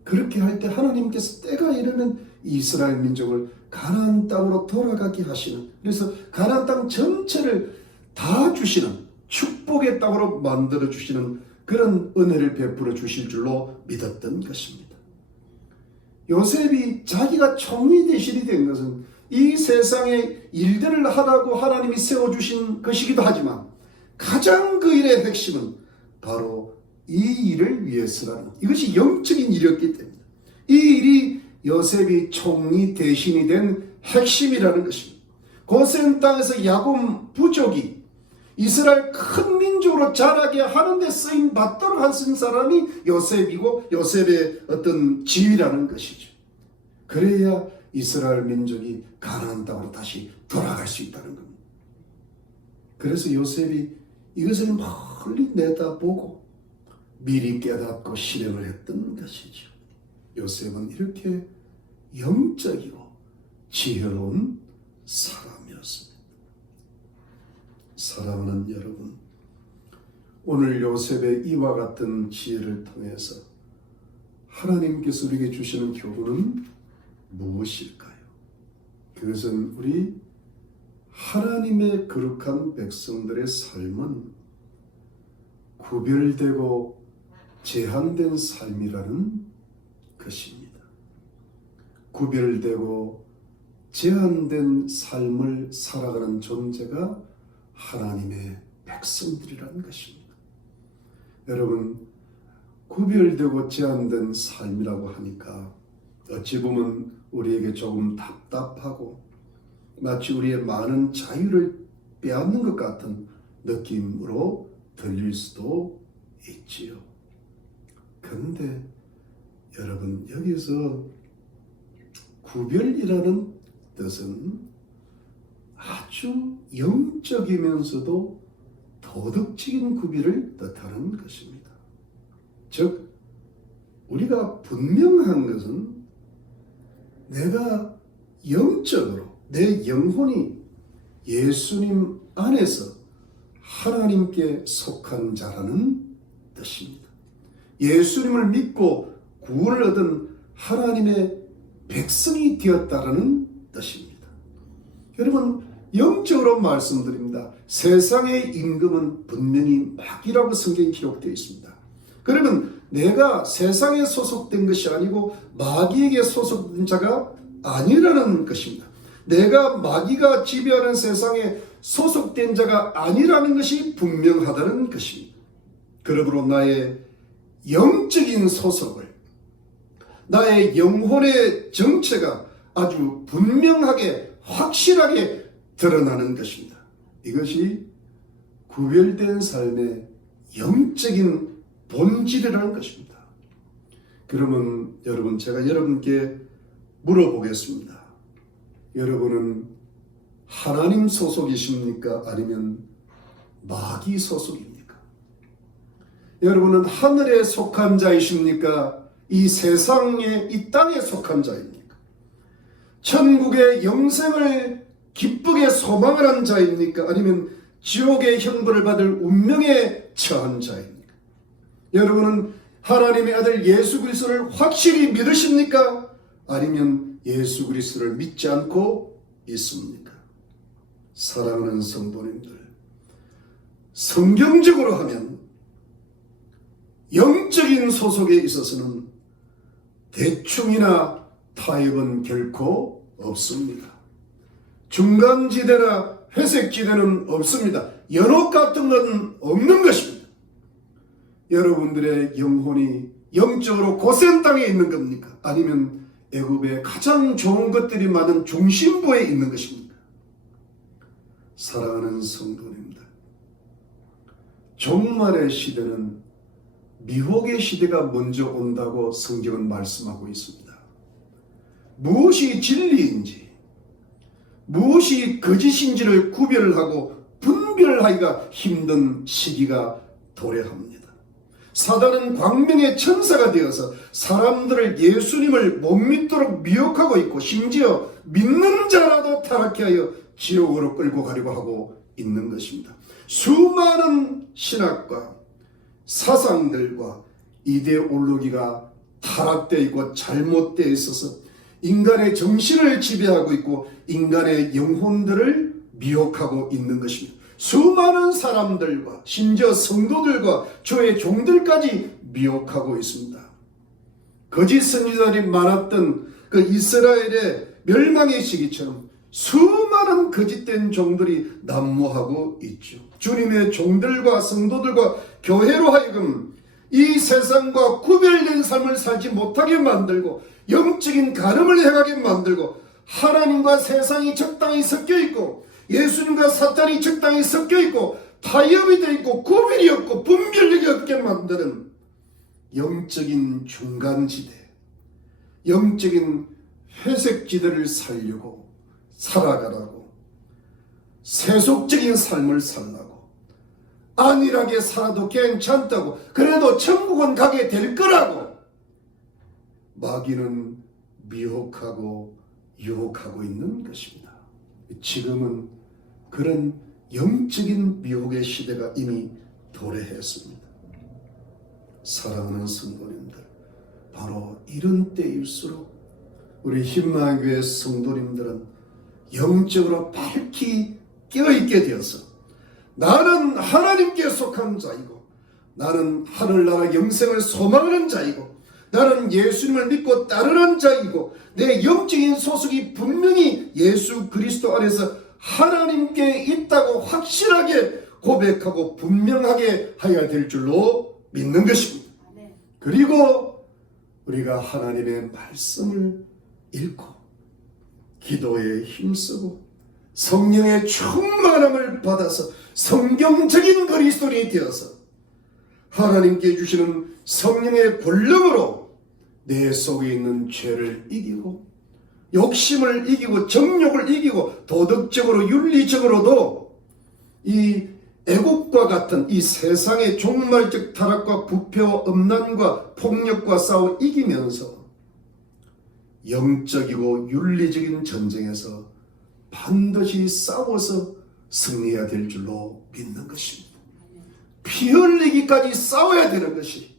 그렇게 할 때 하나님께서 때가 이르면 이스라엘 민족을 가나안 땅으로 돌아가게 하시는, 그래서 가나안 땅 전체를 다 주시는 축복의 땅으로 만들어 주시는 그런 은혜를 베풀어 주실 줄로 믿었던 것입니다. 요셉이 자기가 총리 대신이 된 것은 이 세상의 일들을 하라고 하나님이 세워주신 것이기도 하지만 가장 그 일의 핵심은 바로 이 일을 위해서라는, 이것이 영적인 일이었기 때문에 이 일이 요셉이 총리 대신이 된 핵심이라는 것입니다. 고센 땅에서 야곱 부족이 이스라엘 큰 민족으로 자라게 하는데 쓰임 받도록 한 사람이 요셉이고 요셉의 어떤 지위라는 것이죠. 그래야 이스라엘 민족이 가나안 땅으로 다시 돌아갈 수 있다는 겁니다. 그래서 요셉이 이것을 멀리 내다보고 미리 깨닫고 실행을 했던 것이죠. 요셉은 이렇게 영적이고 지혜로운 사람이었습니다. 사랑하는 여러분, 오늘 요셉의 이와 같은 지혜를 통해서 하나님께서 우리에게 주시는 교훈은 무엇일까요? 그것은 우리 하나님의 거룩한 백성들의 삶은 구별되고 제한된 삶이라는 것입니다. 구별되고 제한된 삶을 살아가는 존재가 하나님의 백성들이라는 것입니다. 여러분, 구별되고 제한된 삶이라고 하니까 어찌 보면 우리에게 조금 답답하고 마치 우리의 많은 자유를 빼앗는 것 같은 느낌으로 들릴 수도 있지요. 그런데 여러분, 여기서 구별이라는 뜻은 아주 영적이면서도 도덕적인 구별을 뜻하는 것입니다. 즉, 우리가 분명한 것은 내가 영적으로 내 영혼이 예수님 안에서 하나님께 속한 자라는 뜻입니다. 예수님을 믿고 구원을 얻은 하나님의 백성이 되었다라는 뜻입니다. 여러분, 영적으로 말씀드립니다. 세상의 임금은 분명히 마귀라고 성경에 기록되어 있습니다. 그러면 내가 세상에 소속된 것이 아니고 마귀에게 소속된 자가 아니라는 것입니다. 내가 마귀가 지배하는 세상에 소속된 자가 아니라는 것이 분명하다는 것입니다. 그러므로 나의 영적인 소속을, 나의 영혼의 정체가 아주 분명하게 확실하게 드러나는 것입니다. 이것이 구별된 삶의 영적인 본질이라는 것입니다. 그러면 여러분, 제가 여러분께 물어보겠습니다. 여러분은 하나님 소속이십니까? 아니면 마귀 소속입니까? 여러분은 하늘에 속한 자이십니까? 이 세상에, 이 땅에 속한 자입니까? 천국의 영생을 기쁘게 소망을 한 자입니까? 아니면 지옥의 형벌을 받을 운명에 처한 자입니까? 여러분은 하나님의 아들 예수 그리스도를 확실히 믿으십니까? 아니면 예수 그리스도를 믿지 않고 있습니까? 사랑하는 성도님들, 성경적으로 하면 영적인 소속에 있어서는 대충이나 타협은 결코 없습니다. 중간지대나 회색지대는 없습니다. 연옥 같은 건 없는 것입니다. 여러분들의 영혼이 영적으로 고센 땅에 있는 겁니까? 아니면 애굽의 가장 좋은 것들이 많은 중심부에 있는 것입니까? 사랑하는 성도님들, 종말의 시대는 미혹의 시대가 먼저 온다고 성경은 말씀하고 있습니다. 무엇이 진리인지, 무엇이 거짓인지를 구별하고 분별하기가 힘든 시기가 도래합니다. 사단은 광명의 천사가 되어서 사람들을 예수님을 못 믿도록 미혹하고 있고, 심지어 믿는 자라도 타락해 하여 지옥으로 끌고 가려고 하고 있는 것입니다. 수많은 신학과 사상들과 이데올로기가 타락되어 있고 잘못되어 있어서 인간의 정신을 지배하고 있고 인간의 영혼들을 미혹하고 있는 것입니다. 수많은 사람들과 심지어 성도들과 주의 종들까지 미혹하고 있습니다. 거짓 선지자들이 많았던 그 이스라엘의 멸망의 시기처럼 수많은 거짓된 종들이 난무하고 있죠. 주님의 종들과 성도들과 교회로 하여금 이 세상과 구별된 삶을 살지 못하게 만들고 영적인 가늠을 행하게 만들고 하나님과 세상이 적당히 섞여 있고 예수님과 사탄이 적당히 섞여 있고 타협이 되어 있고 구별이 없고 분별력이 없게 만드는 영적인 중간지대, 영적인 회색지대를 살려고 살아가라고, 세속적인 삶을 살라고, 안일하게 살아도 괜찮다고, 그래도 천국은 가게 될 거라고 마귀는 미혹하고 유혹하고 있는 것입니다. 지금은 그런 영적인 미혹의 시대가 이미 도래했습니다. 사랑하는 성도님들, 바로 이런 때일수록 우리 희망교회 성도님들은 영적으로 밝히 깨어있게 되어서 나는 하나님께 속한 자이고 나는 하늘나라 영생을 소망하는 자이고 나는 예수님을 믿고 따르는 자이고 내 영적인 소속이 분명히 예수 그리스도 안에서 하나님께 있다고 확실하게 고백하고 분명하게 하여야 될 줄로 믿는 것입니다. 그리고 우리가 하나님의 말씀을 읽고 기도에 힘쓰고 성령의 충만함을 받아서 성경적인 그리스도인이 되어서 하나님께 주시는 성령의 권능으로 내 속에 있는 죄를 이기고 욕심을 이기고 정욕을 이기고 도덕적으로 윤리적으로도 이 애국과 같은 이 세상의 종말적 타락과 부패와 음란과 폭력과 싸워 이기면서 영적이고 윤리적인 전쟁에서 반드시 싸워서 승리해야 될 줄로 믿는 것입니다. 피 흘리기까지 싸워야 되는 것이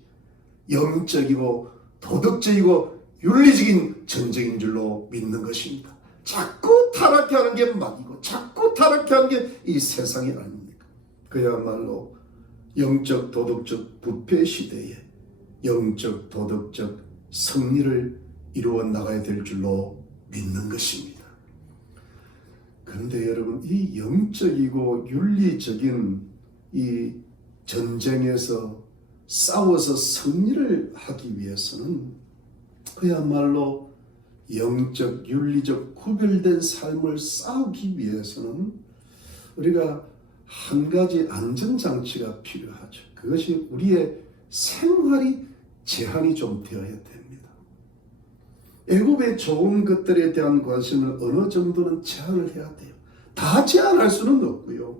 영적이고 도덕적이고 윤리적인 전쟁인 줄로 믿는 것입니다. 자꾸 타락해 하는 게 마귀고 자꾸 타락해 하는 게 이 세상이 아닙니까? 그야말로 영적 도덕적 부패 시대에 영적 도덕적 승리를 이루어 나가야 될 줄로 믿는 것입니다. 그런데 여러분, 이 영적이고 윤리적인 이 전쟁에서 싸워서 승리를 하기 위해서는 그야말로 영적 윤리적 구별된 삶을 싸우기 위해서는 우리가 한 가지 안전장치가 필요하죠. 그것이 우리의 생활이 제한이 좀 되어야 됩니다. 애굽의 좋은 것들에 대한 관심을 어느 정도는 제한을 해야 돼요. 다 제한할 수는 없고요.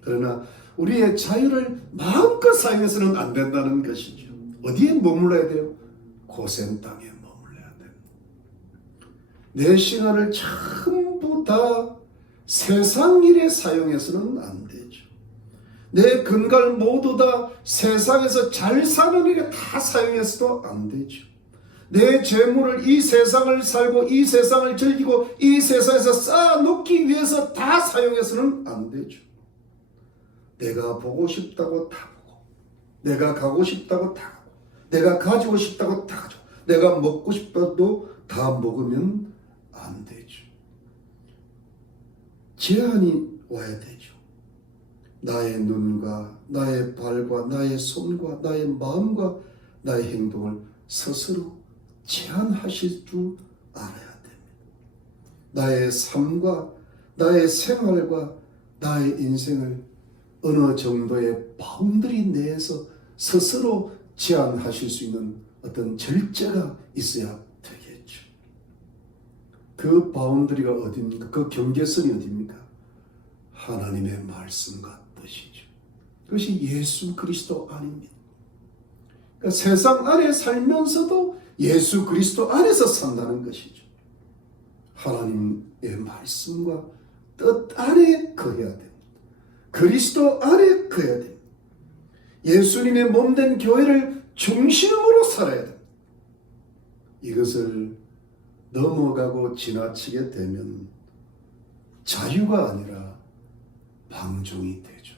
그러나 우리의 자유를 마음껏 사용해서는 안 된다는 것이죠. 어디에 머물러야 돼요? 고센 땅에 머물러야 됩니다. 내 시간을 전부 다 세상 일에 사용해서는 안 되죠. 내 건강을 모두 다 세상에서 잘 사는 일에 다 사용해서도 안 되죠. 내 재물을 이 세상을 살고 이 세상을 즐기고 이 세상에서 쌓아놓기 위해서 다 사용해서는 안 되죠. 내가 보고 싶다고 다 보고, 내가 가고 싶다고 다 가고, 내가 가지고 싶다고 다 가지고, 내가 먹고 싶다도 다 먹으면 안 되죠. 제한이 와야 되죠. 나의 눈과 나의 발과 나의 손과 나의 마음과 나의 행동을 스스로 제한하실 줄 알아야 됩니다. 나의 삶과 나의 생활과 나의 인생을 어느 정도의 바운더리 내에서 스스로 제한하실 수 있는 어떤 절제가 있어야 되겠죠. 그 바운더리가 어디입니까? 그 경계선이 어디입니까? 하나님의 말씀과 뜻이죠. 그것이 예수 그리스도 안입니다. 그러니까 세상 안에 살면서도 예수 그리스도 안에서 산다는 것이죠. 하나님의 말씀과 뜻 안에 거해야 됩니다. 그리스도 안에 거해야 됩니다. 예수님의 몸된 교회를 중심으로 살아야 됩니다. 이것을 넘어가고 지나치게 되면 자유가 아니라 방종이 되죠.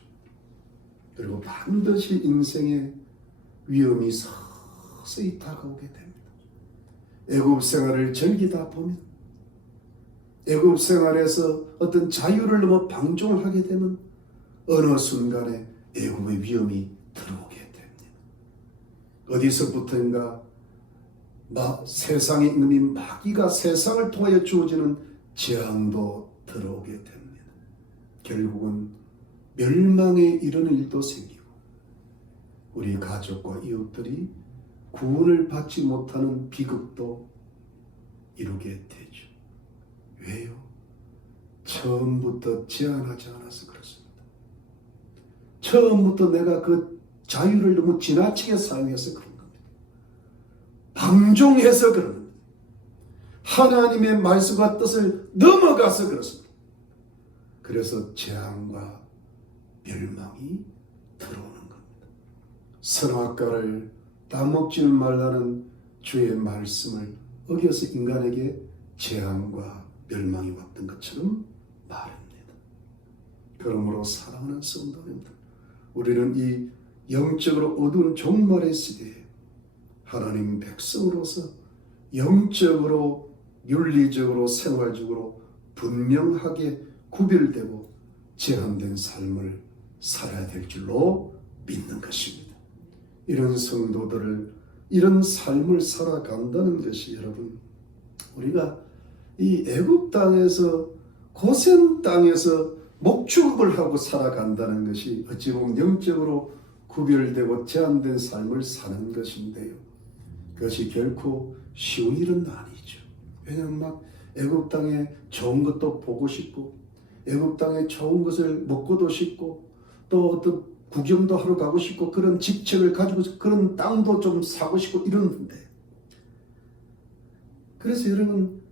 그리고 반드시 인생의 위험이 서서히 다가오게 됩니다. 애굽 생활을 즐기다 보면 애굽 생활에서 어떤 자유를 넘어 방종을 하게 되면 어느 순간에 애굽의 위험이 들어오게 됩니다. 어디서부터인가 세상의 이름이 마귀가 세상을 통하여 주어지는 재앙도 들어오게 됩니다. 결국은 멸망에 이르는 일도 생기고 우리 가족과 이웃들이 구원을 받지 못하는 비극도 이루게 되죠. 왜요? 처음부터 제한하지 않아서 그렇습니다. 처음부터 내가 그 자유를 너무 지나치게 사용해서 그런 겁니다. 방종해서 그런 겁니다. 하나님의 말씀과 뜻을 넘어가서 그렇습니다. 그래서 재앙과 멸망이 들어오는 겁니다. 선악과를 따먹지는 말라는 주의 말씀을 어겨서 인간에게 재앙과 멸망이 왔던 것처럼 말합니다. 그러므로 사랑하는 성도님들, 우리는 이 영적으로 어두운 종말의 시대에 하나님 백성으로서 영적으로 윤리적으로 생활적으로 분명하게 구별되고 제한된 삶을 살아야 될 줄로 믿는 것입니다. 이런 성도들을 이런 삶을 살아간다는 것이 여러분, 우리가 이 애굽 땅에서 고센 땅에서 목축을 하고 살아간다는 것이 어찌 보면 영적으로 구별되고 제한된 삶을 사는 것인데요. 그것이 결코 쉬운 일은 아니죠. 왜냐하면 막 애굽 땅에 좋은 것도 보고 싶고 애굽 땅에 좋은 것을 먹고도 싶고 또 어떤 구경도 하러 가고 싶고 그런 직책을 가지고 그런 땅도 좀 사고 싶고 이러는데, 그래서 여러분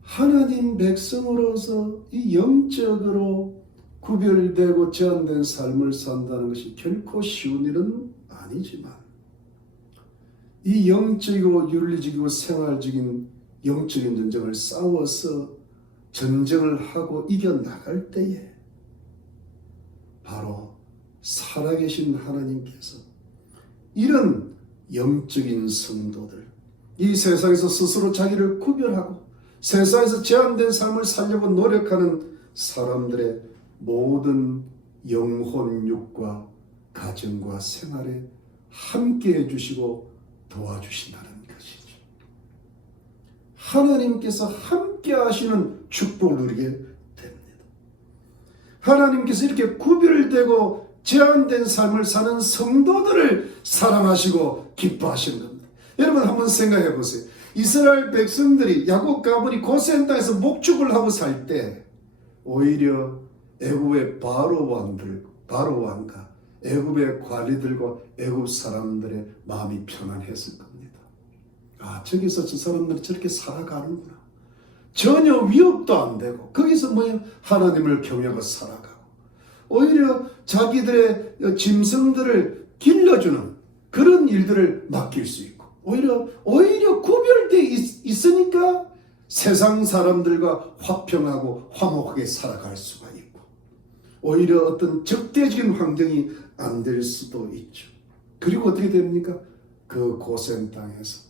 하나님 백성으로서 이 영적으로 구별되고 제한된 삶을 산다는 것이 결코 쉬운 일은 아니지만 이 영적이고 윤리적이고 생활적인 영적인 전쟁을 싸워서 전쟁을 하고 이겨나갈 때에 바로 살아계신 하나님께서 이런 영적인 성도들, 이 세상에서 스스로 자기를 구별하고 세상에서 제한된 삶을 살려고 노력하는 사람들의 모든 영혼육과 가정과 생활에 함께 해주시고 도와주신다는 것이죠. 하나님께서 함께 하시는 축복을 누리게 됩니다. 하나님께서 이렇게 구별되고 제한된 삶을 사는 성도들을 사랑하시고 기뻐하시는 겁니다. 여러분 한번 생각해 보세요. 이스라엘 백성들이 야곱 가문이 고센 땅에서 목축을 하고 살 때 오히려 애굽의 바로 왕과 애굽의 관리들과 애굽 사람들의 마음이 편안했을 겁니다. 아, 저기서 저 사람들이 저렇게 살아가는구나. 전혀 위협도 안 되고 거기서 하나님을 경외하고 살아가고 오히려 자기들의 짐승들을 길러주는 그런 일들을 맡길 수 있고 오히려 구별되어 있으니까 세상 사람들과 화평하고 화목하게 살아갈 수가 있고 오히려 어떤 적대적인 환경이 안 될 수도 있죠. 그리고 어떻게 됩니까? 그 고센 땅에서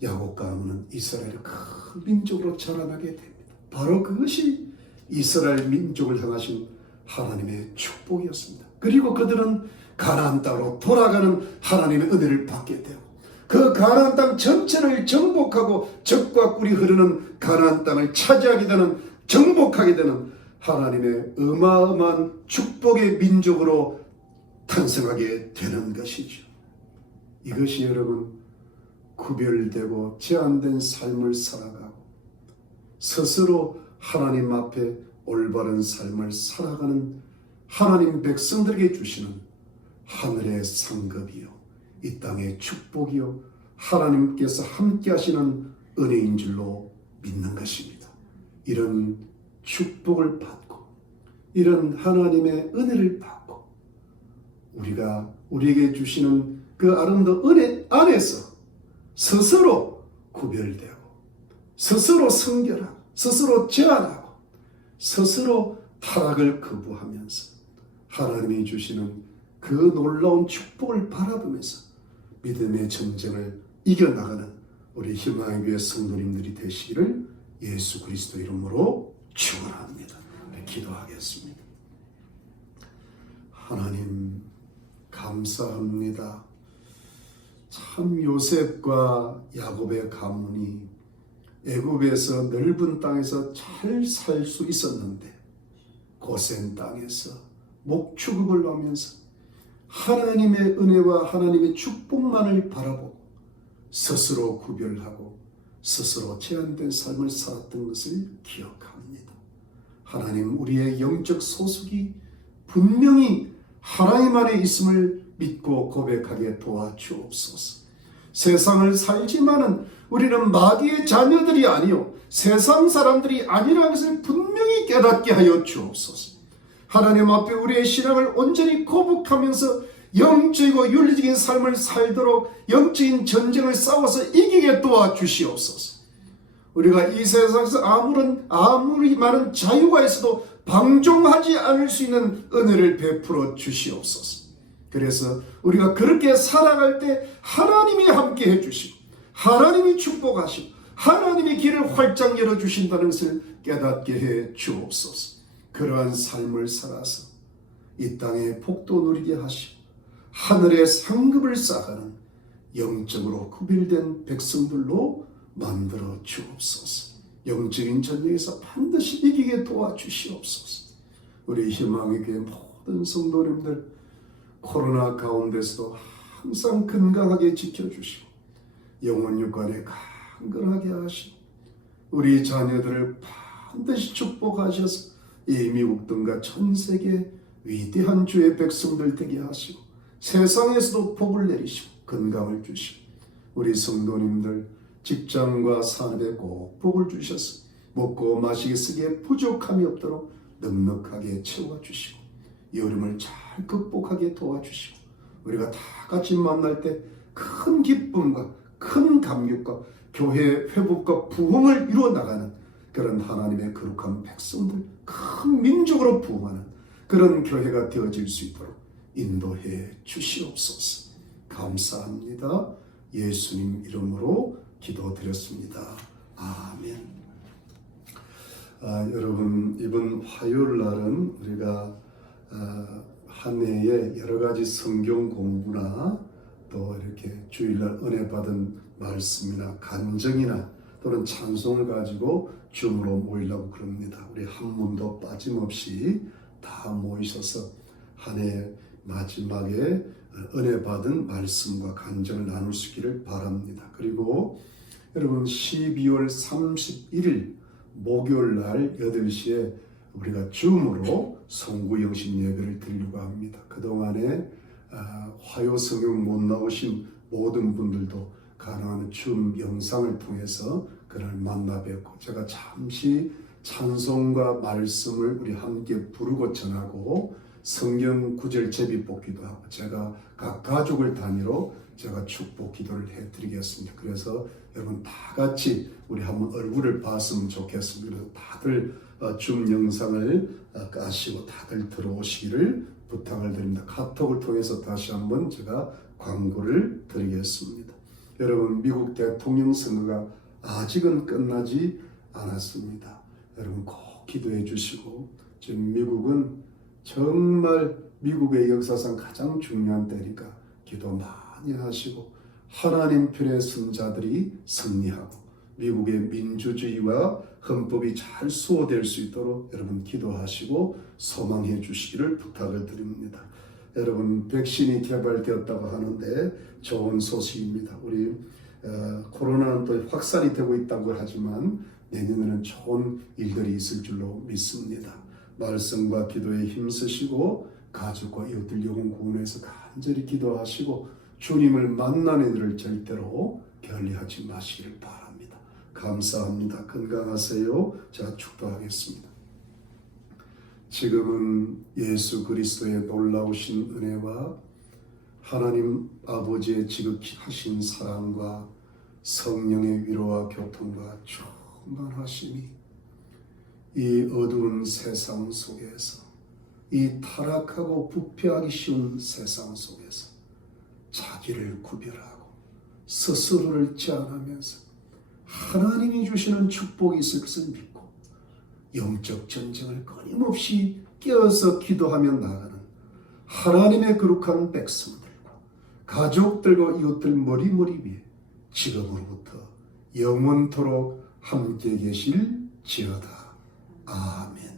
야곱 가문은 이스라엘의 큰 민족으로 자라나게 됩니다. 바로 그것이 이스라엘 민족을 향하신 하나님의 축복이었습니다. 그리고 그들은 가나안 땅으로 돌아가는 하나님의 은혜를 받게 되고 그 가나안 땅 전체를 정복하고 적과 꿀이 흐르는 가나안 땅을 차지하게 되는, 정복하게 되는 하나님의 어마어마한 축복의 민족으로 탄생하게 되는 것이죠. 이것이 여러분 구별되고 제한된 삶을 살아가고 스스로 하나님 앞에 올바른 삶을 살아가는 하나님 백성들에게 주시는 하늘의 상급이요, 이 땅의 축복이요, 하나님께서 함께 하시는 은혜인 줄로 믿는 것입니다. 이런 축복을 받고 이런 하나님의 은혜를 받고 우리에게 주시는 그 아름다운 은혜 안에서 스스로 구별되고 스스로 성결하고 스스로 제한하고 스스로 타락을 거부하면서 하나님이 주시는 그 놀라운 축복을 바라보면서 믿음의 전쟁을 이겨나가는 우리 희망의 교회 성도님들이 되시기를 예수 그리스도 이름으로 축원합니다. 기도하겠습니다. 하나님 감사합니다. 참 요셉과 야곱의 가문이 애굽에서 넓은 땅에서 잘 살 수 있었는데 고센 땅에서 목축업을 하면서 하나님의 은혜와 하나님의 축복만을 바라보고 스스로 구별하고 스스로 제한된 삶을 살았던 것을 기억합니다. 하나님, 우리의 영적 소속이 분명히 하나님 안에 있음을 믿고 고백하게 도와주옵소서. 세상을 살지만은 우리는 마귀의 자녀들이 아니요 세상 사람들이 아니라는 것을 분명히 깨닫게 하여 주옵소서. 하나님 앞에 우리의 신앙을 온전히 거룩하면서 영적이고 윤리적인 삶을 살도록 영적인 전쟁을 싸워서 이기게 도와주시옵소서. 우리가 이 세상에서 아무리 많은 자유가 있어도 방종하지 않을 수 있는 은혜를 베풀어 주시옵소서. 그래서 우리가 그렇게 살아갈 때 하나님이 함께 해주시고 하나님이 축복하시고 하나님의 길을 활짝 열어주신다는 것을 깨닫게 해 주옵소서. 그러한 삶을 살아서 이 땅에 복도 누리게 하시고 하늘의 상급을 쌓아가는 영적으로 구별된 백성들로 만들어 주옵소서. 영적인 전쟁에서 반드시 이기게 도와주시옵소서. 우리 희망의 교회 모든 성도님들 코로나 가운데서도 항상 건강하게 지켜주시고 영혼 육관에 강건하게 하시고 우리 자녀들을 반드시 축복하셔서 이 미국 등과 전 세계 위대한 주의 백성들 되게 하시고 세상에서도 복을 내리시고 건강을 주시고 우리 성도님들 직장과 산업에 꼭 복을 주셔서 먹고 마시기 쓰기에 부족함이 없도록 넉넉하게 채워주시고 여름을 잘 극복하게 도와주시고 우리가 다 같이 만날 때 큰 기쁨과 큰 감격과 교회의 회복과 부흥을 이루어나가는 그런 하나님의 거룩한 백성들, 큰 민족으로 부흥하는 그런 교회가 되어질 수 있도록 인도해 주시옵소서. 감사합니다. 예수님 이름으로 기도드렸습니다. 아멘. 여러분, 이번 화요일 날은 우리가 한 해에 여러 가지 성경 공부나 또 이렇게 주일날 은혜 받은 말씀이나 간증이나 또는 찬송을 가지고 줌으로 모이려고 그럽니다. 우리 한 분도 빠짐없이 다 모이셔서 한 해 마지막에 은혜 받은 말씀과 간증을 나눌 수 있기를 바랍니다. 그리고 여러분 12월 31일 목요일 날 8시에 우리가 줌으로 성구영신 예배를 드리려고 합니다. 그동안에 화요 성경 못 나오신 모든 분들도 가능한 줌 영상을 통해서 그날 만나 뵙고 제가 잠시 찬송과 말씀을 우리 함께 부르고 전하고 성경 구절 제비 뽑기도 하고 제가 각 가족을 단위로 제가 축복 기도를 해드리겠습니다. 그래서 여러분 다 같이 우리 한번 얼굴을 봤으면 좋겠습니다. 그래서 다들 줌 영상을 까시고 다들 들어오시기를 부탁을 드립니다. 카톡을 통해서 다시 한번 제가 광고를 드리겠습니다. 여러분 미국 대통령 선거가 아직은 끝나지 않았습니다. 여러분 꼭 기도해 주시고 지금 미국은 정말 미국의 역사상 가장 중요한 때니까 기도 많이 하시고 하나님 편의 선자들이 승리하고 미국의 민주주의와 헌법이 잘 수호될 수 있도록 여러분 기도하시고 소망해 주시기를 부탁을 드립니다. 여러분 백신이 개발되었다고 하는데 좋은 소식입니다. 우리 코로나는 또 확산이 되고 있다고 하지만 내년에는 좋은 일들이 있을 줄로 믿습니다. 말씀과 기도에 힘쓰시고 가족과 이웃들 영혼 구원해서 간절히 기도하시고 주님을 만나는 일을 절대로 게을리하지 마시기를 바랍니다. 감사합니다. 건강하세요. 제가 축도하겠습니다. 지금은 예수 그리스도의 놀라우신 은혜와 하나님 아버지의 지극히 하신 사랑과 성령의 위로와 교통과 충만하심이 이 어두운 세상 속에서, 이 타락하고 부패하기 쉬운 세상 속에서 자기를 구별하고 스스로를 제한하면서 하나님이 주시는 축복이 있을 것을 믿고 영적 전쟁을 끊임없이 깨어서 기도하며 나가는 하나님의 거룩한 백성들과 가족들과 이웃들 머리머리 위에 지금으로부터 영원토록 함께 계실지어다. 아멘.